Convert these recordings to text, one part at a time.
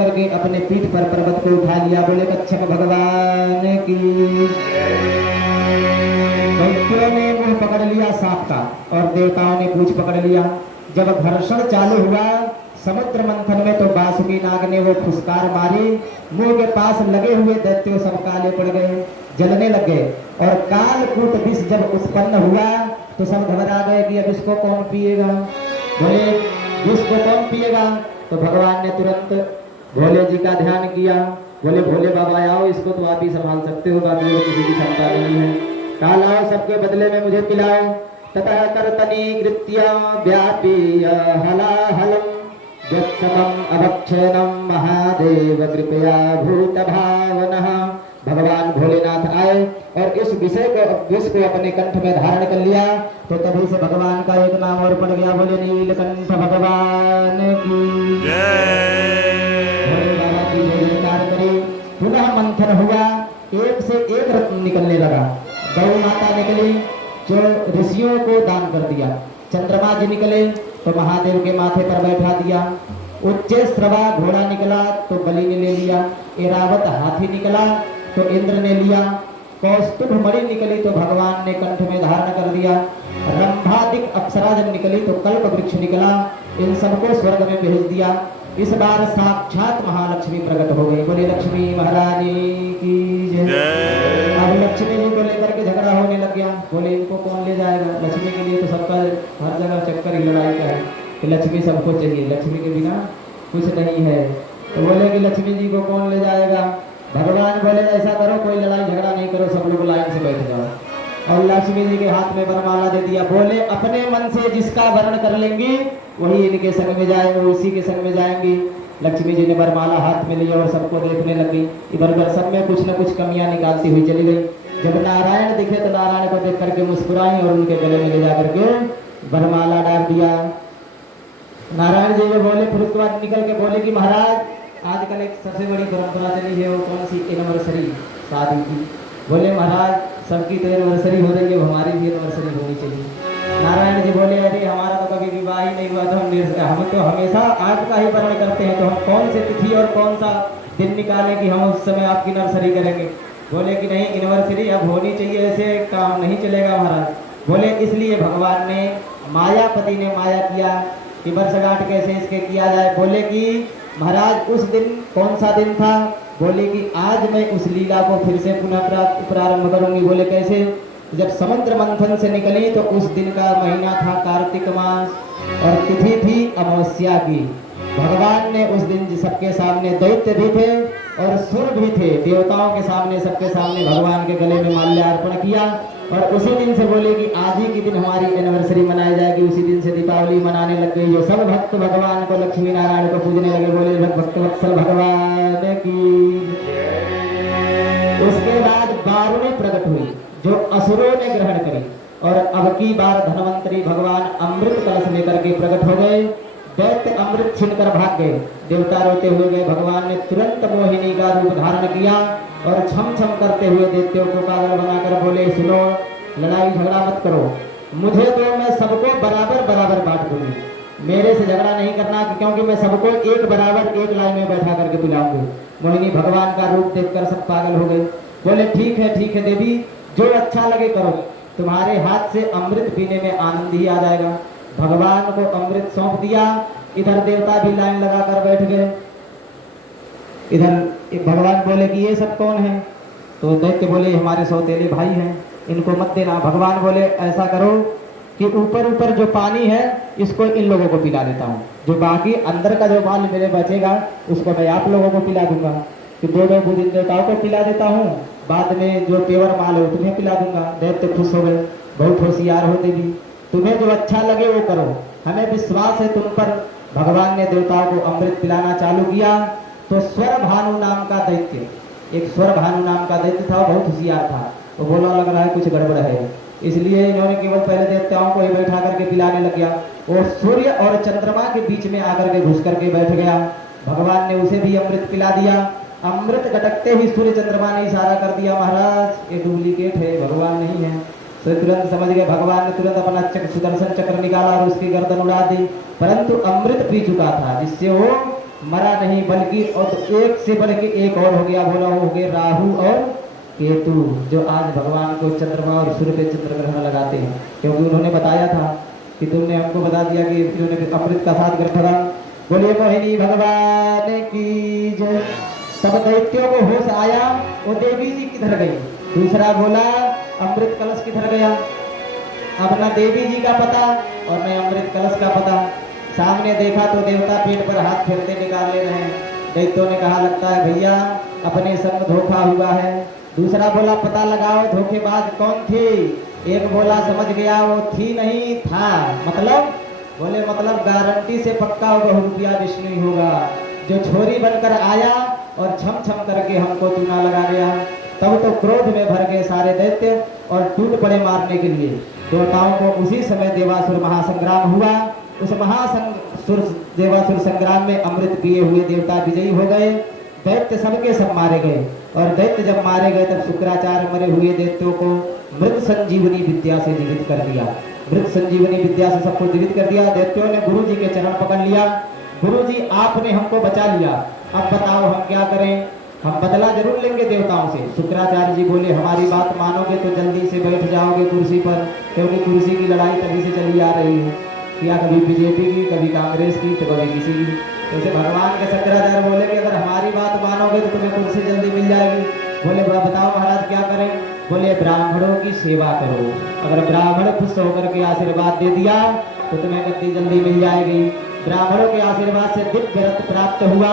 करके अपने पीठ पर पर्वत को उठा लिया। बोले कच्छप भगवान की। दैत्यों ने मुंह पकड़ लिया सांप का और देवताओं ने पूंछ पकड़ लिया। जब घर्षण चालू हुआ समुद्र मंथन में तो बासुकी नाग ने वो फुसकार मारी। मुंह के पास लगे हुए दैत्यों सब काले पड़ गए, जलने लग गए। और कालकूट विष जब उत्पन्न हुआ तो सब घबरा गए कि अब इसको कौन पिएगा। बोले विष को कौन पिएगा। तो भगवान ने तुरंत भोले जी का ध्यान किया। बोले भोले बाबा आओ, इसको तो आप ही संभाल सकते हो, बाकी और किसी की क्षमता नहीं है। कहा लाओ, सबके बदले में मुझे पिलाओ। ततः कर्तनी कृत्या व्यापीय हलाहलम यत्समम अभक्षणम महादेव कृपया भूत भावनः। भगवान भोलेनाथ आए और इस विष को अपने कंठ में धारण कर लिया। तो तभी से भगवान का एक नाम और पड़ गया। बोले नीलकंठ भगवान की जय। भोले बाबा की जयकार करी। पुनः मंथन हुआ, एक से एक रत्न निकलने लगा। गौ माता निकली जो ऋषियों को दान कर दिया। चंद्रमा जी निकले तो महादेव के माथे पर बैठा दिया। उच्चैश्रवा घोड़ा निकला तो बलि ने ले लिया। ऐरावत हाथी निकला तो इंद्र ने लिया। कौस्तुभ मणि निकली तो भगवान ने कंठ में धारण कर दिया। रंभादिक अप्सरा जब निकली तो कल्प वृक्ष निकला। इन सबको स्वर्ग में भेज दिया। इस बार साक्षात महालक्ष्मी प्रकट हो गई। बोले लक्ष्मी महारानी की जय। अब लक्ष्मी जी को लेकर के झगड़ा होने लग गया। बोले इनको कौन ले जाएगा। लक्ष्मी के लिए तो सबका हर जगह चक्कर ही लड़ाई का है कि लक्ष्मी सबको चाहिए, लक्ष्मी के बिना कुछ नहीं है। तो बोले कि लक्ष्मी जी को कौन ले जाएगा। भगवान बोले ऐसा करो, कोई लड़ाई झगड़ा नहीं करो, सब लोग लाइन से बैठ जाओ। और लक्ष्मी जी के हाथ में वरमाला दे दिया। बोले अपने मन से जिसका वर्ण कर लेंगी वही इनके संग में जाएंगे, उसी के संग में जाएंगी। लक्ष्मी जी ने वरमाला हाथ में लिया और सबको देखने लगी। इधर उधर सब में कुछ न कुछ कमियां निकालती हुई चली गई। जब नारायण दिखे तो नारायण को देख करके मुस्कुराई और उनके गले में ले जा करके वरमाला डाल दिया। नारायण जी को बोले, फिर उसके बाद निकल के बोले कि महाराज आजकल एक सबसे बड़ी परंपरा चली है, वो कौन सी एनिवर्सरी शादी की। बोले महाराज सबकी तो एनिवर्सरी हो रही है, हमारी भी एनिवर्सरी होनी चाहिए। नारायण जी बोले अरे हमारा तो कभी विवाह ही नहीं हुआ, तो हम तो हमेशा आज का ही वर्ण करते हैं, तो हम कौन से तिथि और कौन सा दिन निकालें कि हम उस समय आपकी नर्सरी करेंगे। बोले कि नहीं एनिवर्सरी अब होनी चाहिए, ऐसे काम नहीं चलेगा महाराज। बोले इसलिए भगवान ने मायापति ने माया किया कि वर्षगांठ कैसे इसके किया जाए। बोले कि महाराज उस दिन कौन सा दिन था। बोले कि आज मैं उस लीला को फिर से पुनः प्रारंभ करूंगी। बोले कैसे। जब समुद्र मंथन से निकली तो उस दिन का महीना था कार्तिक मास और तिथि थी अमावस्या की। भगवान ने उस दिन सबके सामने दैत्य भी थे और सुर भी थे, देवताओं के सामने सबके सामने भगवान के गले में माल्यार्पण किया। और उसी दिन से बोले कि आज ही के दिन हमारी एनिवर्सरी मनाई जाएगी। उसी दिन से दीपावली मनाने लग गई। जो सब भक्त भगवान को लक्ष्मी नारायण को पूजने लगे। बोले भक्त वत्सल भगवान की। उसके बाद 12वीं प्रकट हुई जो असुरों ने ग्रहण करी। और अब की बार धनवंतरी भगवान अमृत कलश लेकर के प्रकट हो गए। दैत्य अमृत छीनकर भाग गए, देवता रोते हुए गए। भगवान ने तुरंत मोहिनी का रूप धारण किया और छम छम करते हुए दैत्यों को पागल बनाकर बोले सुनो लड़ाई झगड़ा मत करो, मुझे तो मैं सबको बराबर बराबर बांट दूंगी। मेरे से झगड़ा नहीं करना क्योंकि मैं सबको एक बराबर एक लाइन में बैठा करके पिलाऊंगी। मोहिनी भगवान का रूप देखकर सब पागल हो गए। बोले ठीक है देवी, जो अच्छा लगे करो, तुम्हारे हाथ से अमृत पीने में आनंद ही आ जाएगा। भगवान को अमृत सौंप दिया। इधर देवता भी लाइन लगाकर बैठ गए। इधर भगवान बोले कि ये सब कौन है। तो दैत्य बोले हमारे सौतेले भाई हैं, इनको मत देना। भगवान बोले ऐसा करो कि ऊपर ऊपर जो पानी है इसको इन लोगों को पिला देता हूँ, जो बाकी अंदर का जो माल मेरे बचेगा उसको मैं आप लोगों को पिला दूंगा। कि दो बूंद देवताओं को पिला देता हूँ, बाद में जो पेवर माल है तुम्हें पिला दूंगा। दैत्य खुश हो गए, बहुत होशियार हो देवी, तुम्हें जो अच्छा लगे वो करो, हमें विश्वास है तुम पर। भगवान ने देवताओं को अमृत पिलाना चालू किया। तो स्वर भानु नाम का दैत्य, एक स्वर भानु नाम का दैत्य था, बहुत होशियार था। तो बोला लग रहा है कुछ गड़बड़ है, इसलिए इन्होंने केवल पहले देवताओं को ही बैठा करके पिलाने लग गया। वो सूर्य और चंद्रमा के बीच में आकर के घुस करके बैठ गया। भगवान ने उसे भी अमृत पिला दिया। अमृत गटकते ही सूर्य चंद्रमा ने इशारा कर दिया महाराज ये डुप्लीकेट है, भगवान नहीं है। तो तुरंत समझ गए। भगवान ने तुरंत अपना सुदर्शन चक्र निकाला और उसकी गर्दन उड़ा दी, परंतु अमृत पी चुका था जिससे वो मरा नहीं बल्कि और एक से बढ़ के एक और हो गया, बोला हो गए राहु और केतु, जो आज भगवान को चंद्रमा और सूर्य पे चंद्र ग्रहण लगाते हैं। क्योंकि उन्होंने बताया था कि तुमने हमको बता दिया कि इन्होंने अमृत का साथ ग्रहण करा। बोलिए मोहिनी भगवान की जय। सब दैत्यों को होश आया, वो देवी जी किधर गई। दूसरा बोला अमृत कलश किधर गया। अब न देवी जी का पता और न अमृत कलश का पता। सामने देखा तो देवता पेट पर हाथ फेरते निकाल ले रहे हैं। दैत्यों ने कहा लगता है भैया अपने संग धोखा हुआ है। दूसरा बोला पता लगाओ धोखेबाज कौन थी। एक बोला समझ गया वो थी नहीं था, मतलब बोले मतलब गारंटी से पक्का ₹1 विष्णु ही होगा, जो छोरी बनकर आया और छम छम करके हमको चूना लगा गया। तब तो क्रोध में भर गए सारे दैत्य और टूट पड़े मारने के लिए। देवताओं को उसी समय देवासुर महासंग्राम हुआ। उस देवासुर संग्राम में अमृत पिए हुए देवता विजयी हो गए। दैत्य सबके सब मारे गए और दैत्य जब मारे गए तब शुक्राचार्य मरे हुए दैत्यों को मृत संजीवनी विद्या से जीवित कर दिया। मृत संजीवनी विद्या से सबको जीवित कर दिया। दैत्यों ने गुरु जी के चरण पकड़ लिया। गुरु जी आपने हमको बचा लिया, अब बताओ हम क्या करें। हम बदला जरूर लेंगे देवताओं से। शुक्राचार्य जी बोले हमारी बात मानोगे तो जल्दी से बैठ जाओगे कुर्सी पर, क्योंकि कुर्सी की लड़ाई तभी से चली आ रही है, या कभी बीजेपी की, कभी कांग्रेस की, तो कभी किसी की। तो उसे भगवान के शंकराचार्य बोले कि अगर हमारी बात मानोगे तो तुम्हें कुर्सी जल्दी मिल जाएगी। बोले बताओ महाराज क्या करें। बोले ब्राह्मणों की सेवा करो, अगर ब्राह्मण खुश होकर के आशीर्वाद दे दिया तो तुम्हें गद्दी जल्दी मिल जाएगी। ब्राह्मणों के आशीर्वाद से दिव्य रथ प्राप्त हुआ।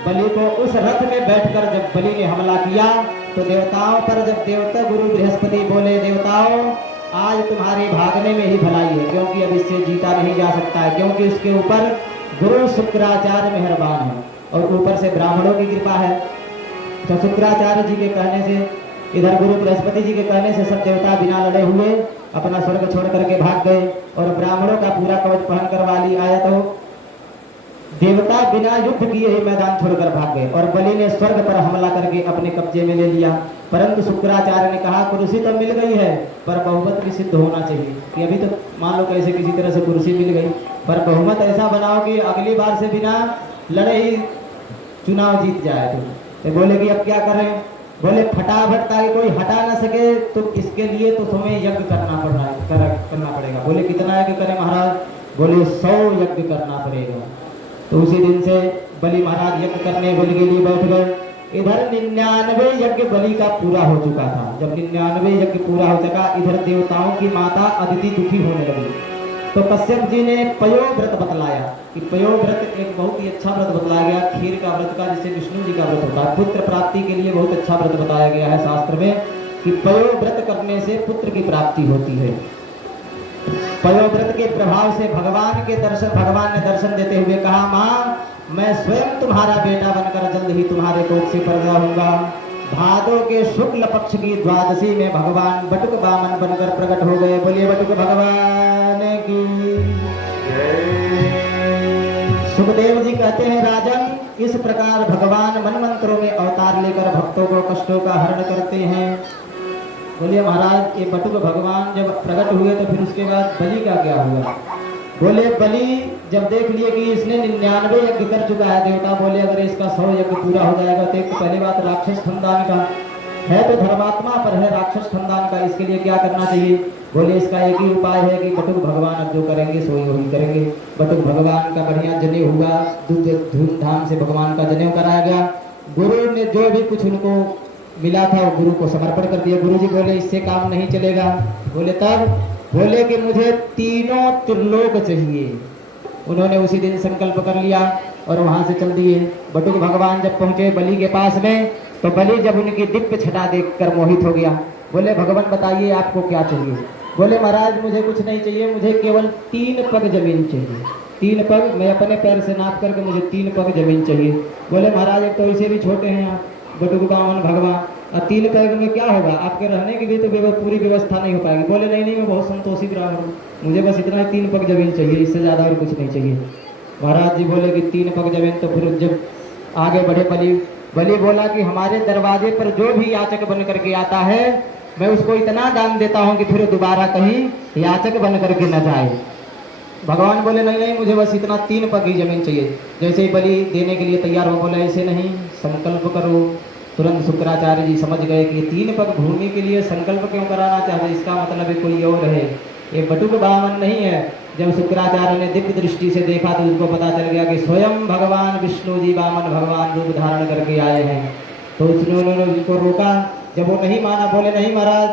बलि को उस रथ में बैठकर जब बलि ने हमला किया तो देवताओं पर, जब देवता गुरु बृहस्पति बोले देवताओं आज तुम्हारे भागने में ही भलाई है, क्योंकि अब इससे जीता नहीं जा सकता है, क्योंकि उसके ऊपर गुरु शुक्राचार्य मेहरबान है और ऊपर से ब्राह्मणों की कृपा है। तो शुक्राचार्य जी के कहने से, इधर गुरु बृहस्पति जी के कहने से सब देवता बिना लड़े हुए अपना स्वर्ग छोड़ करके भाग गए और ब्राह्मणों का पूरा कवच पहन कर वाली आया तो देवता बिना युद्ध किए ही मैदान छोड़कर भाग गए और बलि ने स्वर्ग पर हमला करके अपने कब्जे में ले लिया। परंतु शुक्राचार्य ने कहा कुर्सी तो मिल गई है पर बहुमत भी सिद्ध होना चाहिए, कि अभी तो मान लो कैसे किसी तरह से कुर्सी मिल गई, पर बहुमत ऐसा बनाओ कि अगली बार से बिना लड़े ही चुनाव जीत जाए। तो बोले कि अब क्या करें। बोले फटाफट ताकि कोई हटा ना सके तो इसके लिए तो तुम्हें यज्ञ करना पड़ेगा। बोले कितना यज्ञ करें महाराज। बोले 100 यज्ञ करना पड़ेगा। तो उसी दिन से बलि महाराज यज्ञ करने बलि के लिए बैठ गए। इधर 99 यज्ञ बलि का पूरा हो चुका था। जब 99 यज्ञ पूरा हो चुका, इधर देवताओं की माता अदिति दुखी होने लगी। तो कश्यप जी ने पयोव्रत बतलाया कि पयोव्रत एक बहुत ही अच्छा व्रत बतलाया गया, खीर का व्रत का, जिससे विष्णु जी का व्रत होता है। पुत्र प्राप्ति के लिए बहुत अच्छा व्रत बताया गया है शास्त्र में कि पयोव्रत करने से पुत्र की प्राप्ति होती है। पयोव्रत के प्रभाव से भगवान ने दर्शन देते हुए कहा माँ मैं स्वयं तुम्हारा बेटा बनकर जल्द ही तुम्हारे कोख से पैदा होऊंगा। भादो के शुक्ल पक्ष की द्वादशी में भगवान बटुक बामन बनकर प्रकट हो गए। बोलिए बटुक भगवान की। सुखदेव जी कहते हैं राजन इस प्रकार भगवान मन मंत्रों में अवतार लेकर भक्तों को कष्टों का हरण करते हैं। बोलिए महाराज ये बटुक भगवान जब प्रकट हुए तो फिर उसके बाद बलि का क्या हुआ। बोले बलि जब देख लिए कि इसने 99 यज्ञ कर चुका है, देवता बोले अगर इसका 100 यज्ञ पूरा हो जाएगा तो एक तो पहली बात राक्षस खानदान का है, तो धर्मात्मा पर है राक्षस खानदान का, इसके लिए क्या करना चाहिए। बोले इसका एक ही उपाय है कि बटुक भगवान अब जो करेंगे सो ही करेंगे। बटुक भगवान का बढ़िया जनेऊ हुआ, धूमधाम से भगवान का जनेऊ कराया गया। गुरु ने जो भी कुछ उनको मिला था वो गुरु को समर्पण कर दिया। गुरु जी बोले इससे काम नहीं चलेगा। बोले तब बोले कि मुझे तीनों त्रिलोक चाहिए। उन्होंने उसी दिन संकल्प कर लिया और वहां से चल दिए। बटुक भगवान जब पहुंचे बलि के पास में तो बलि जब उनकी दिव्य छटा देखकर मोहित हो गया। बोले भगवान बताइए आपको क्या चाहिए। बोले महाराज मुझे कुछ नहीं चाहिए, मुझे केवल 3 पग जमीन चाहिए। 3 पग मैं अपने पैर से नाप करके मुझे 3 पग जमीन चाहिए। बोले महाराज एक तो इसे भी छोटे हैं आप बटुक बामन भगवान, और 3 पग में क्या होगा, आपके रहने की भी तो पूरी व्यवस्था नहीं हो पाएगी। बोले नहीं मैं बहुत संतोषित रहा हूँ, मुझे बस इतना ही 3 पग जमीन चाहिए, इससे ज़्यादा और कुछ नहीं चाहिए। महाराज जी बोले कि 3 पग जमीन। तो फिर जब आगे बढ़े बलि बोला कि हमारे दरवाजे पर जो भी याचक बन करके आता है मैं उसको इतना दान देता हूँ कि फिर दोबारा कहीं याचक बन करके न जाए। भगवान बोले नहीं नहीं, मुझे बस इतना 3 पग की जमीन चाहिए। जैसे ही बलि देने के लिए तैयार हो, बोले ऐसे नहीं, संकल्प करो। तुरंत शुक्राचार्य जी समझ गए कि 3 पग भूमि के लिए संकल्प क्यों कराना चाहते, इसका मतलब है कोई और है, ये बटुक वामन नहीं है। जब शुक्राचार्य ने दिव्य दृष्टि से देखा तो उनको पता चल गया कि स्वयं भगवान विष्णु जी वामन भगवान रूप धारण करके आए हैं। तो उन्होंने उनको रोका। जब वो नहीं माना, बोले नहीं महाराज,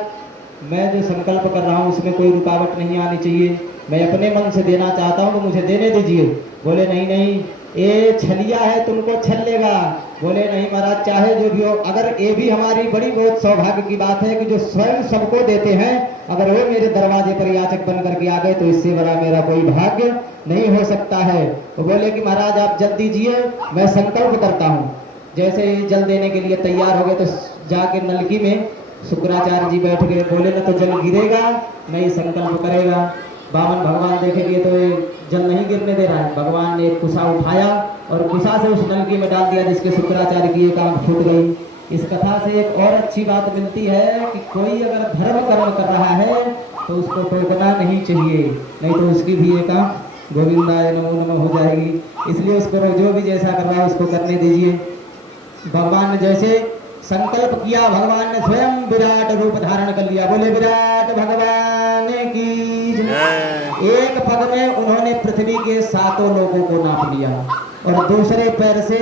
मैं जो संकल्प कर रहा हूँ उसमें कोई रुकावट नहीं आनी चाहिए, मैं अपने मन से देना चाहता हूँ तो मुझे देने दीजिए। बोले नहीं नहीं, ये छलिया है, तुमको छल लेगा। बोले नहीं महाराज, चाहे जो भी हो, अगर ये भी हमारी बड़ी बहुत सौभाग्य की बात है कि जो स्वयं सबको देते हैं, अगर वो मेरे दरवाजे पर याचक बन करके आ गए तो इससे बड़ा मेरा कोई भाग्य नहीं हो सकता है। तो बोले कि महाराज आप जल दीजिए, मैं संकल्प करता हूँ। जैसे ही जल देने के लिए तैयार हो गए तो जाके नलकी में शुक्राचार्य जी बैठ गए। बोले ना तो जल गिरेगा, नहीं संकल्प करेगा। वामन भगवान देखेंगे तो ये जल नहीं गिरने दे रहा है। भगवान ने एक कुशा उठाया और कुशा से उस नलकी में डाल दिया, जिसके शुक्राचार्य की एक आंख फूट गई। इस कथा से एक और अच्छी बात मिलती है कि कोई अगर धर्म कर्म कर रहा है तो उसको टोकना नहीं चाहिए, नहीं तो उसकी भी एक आंख गोविंदाय नमो नमः हो जाएगी। इसलिए उसको जो भी जैसा कर रहा है उसको करने दीजिए। भगवान ने जैसे संकल्प किया, भगवान ने स्वयं विराट रूप धारण कर लिया। बोले विराट भगवान की जय। एक पग में उन्होंने पृथ्वी के 7 लोगों को नाप लिया और दूसरे पैर से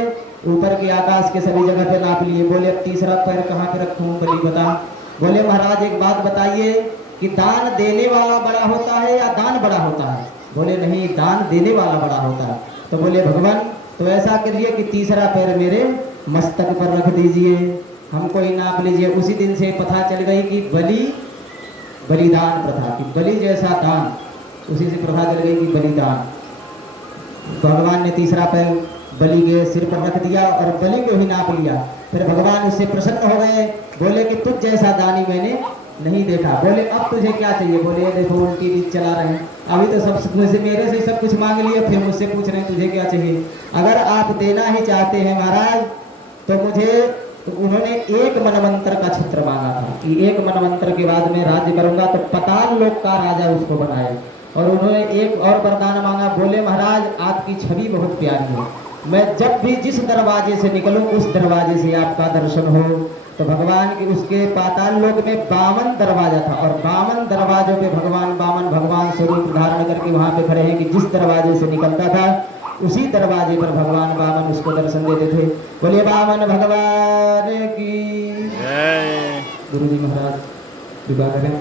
ऊपर के आकाश के सभी जगह पे नाप लिए। बोले अब तीसरा पैर कहाँ पे रखूं, बलि बता। बोले महाराज एक बात बताइए कि दान देने वाला बड़ा होता है या दान बड़ा होता है। बोले नहीं, दान देने वाला बड़ा होता है। तो बोले भगवान तो ऐसा करिए कि तीसरा पैर मेरे मस्तक पर रख दीजिए, हमको ही नाप लीजिए। उसी दिन से पता चल गई कि बलिदान प्रथा, कि बलि जैसा दान, उसी से प्रथा चल गई कि बलिदान। भगवान ने तीसरा पैर बलि के सिर पर रख दिया और बलि को ही नाप लिया। फिर भगवान उससे प्रसन्न हो गए। बोले कि तुझ जैसा दानी मैंने नहीं देखा। बोले अब तुझे क्या चाहिए। बोले देखो उल्टी बीच चला रहे हैं, अभी तो सब मुझसे मेरे से सब कुछ मांग लिए, फिर मुझसे पूछ रहे हैं तुझे क्या चाहिए। अगर आप देना ही चाहते हैं महाराज तो मुझे, तो उन्होंने 1 मनवंतर का छत्र मांगा था कि 1 मनवंतर के बाद मैं राज्य करूंगा तो पताल लोक का राजा उसको बनाए। और उन्होंने एक और वरदान मांगा। बोले महाराज आपकी छवि बहुत प्यारी है, मैं जब भी जिस दरवाजे से निकलूं उस दरवाजे से आपका दर्शन हो। तो भगवान की उसके पाताल लोक में 52 दरवाजा था और 52 दरवाजों पे भगवान स्वरूप धारण करके वहां पे खड़े हैं कि जिस दरवाजे से निकलता था उसी दरवाजे पर भगवान वामन उसको दर्शन देते थे। बोलिए वामन भगवान की जय। गुरु जी महाराज कृपा करें।